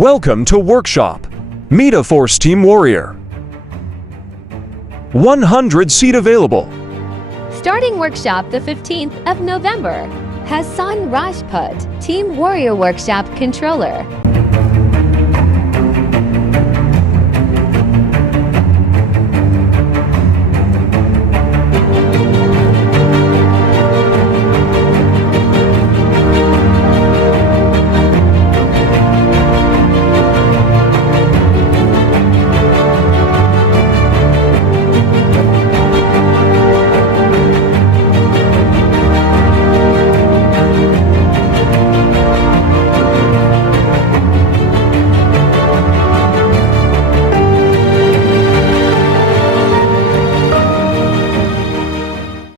Welcome to Workshop. MetaForce Team Warrior. 100-seat available. Starting workshop the 15th of November. Hassan Rajput, Team Warrior Workshop Controller.